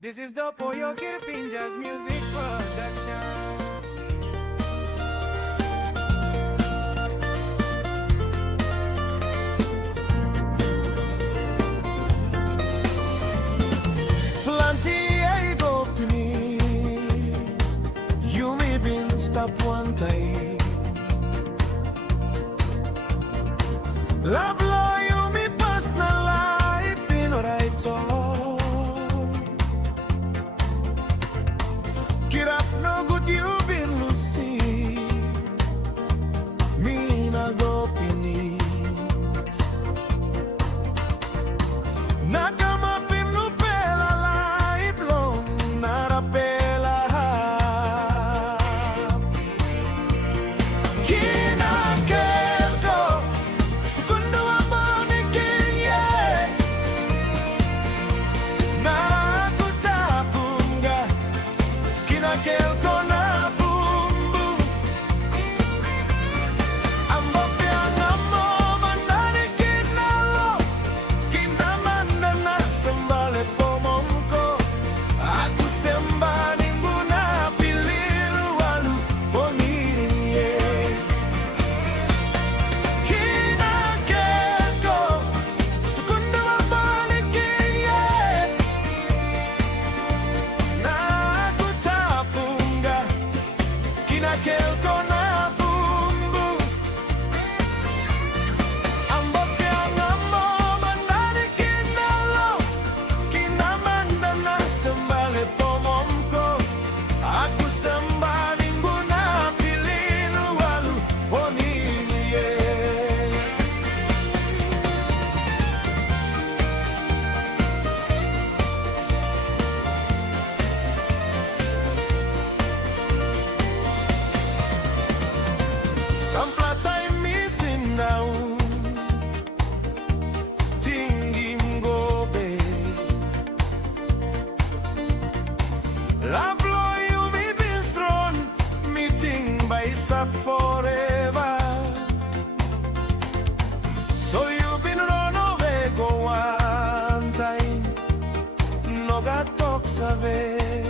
This is the Poyo Kirpinja's music production. Plenty I go please. You may been stop one time. Love law you me personal life in what I talk. Get up no good you been Lucy. Me na go please. Na come up in no pela life long. Not a pela. Kina kelko. Segundo ambone kinye. Na kutapunga. Kina kelko na bumbu. Ambo pianga mo manani kinalo. Kina mandana sembale pomongko. Aku semba ninguna piliru walu ponirie. Kina kelko. Segundo ambone kinye. Na kutapunga. Kina kelko na bumbu. Ambo pianga mo manani kinalo. Kina mandana sembale pomongko. Aku sembah ninguna piliru walu ponirie. Some flat I'm missing now. Tingi mgobe. Love law you me been strong. Meeting by stop forever. So you been run away go one time. No got talks of it.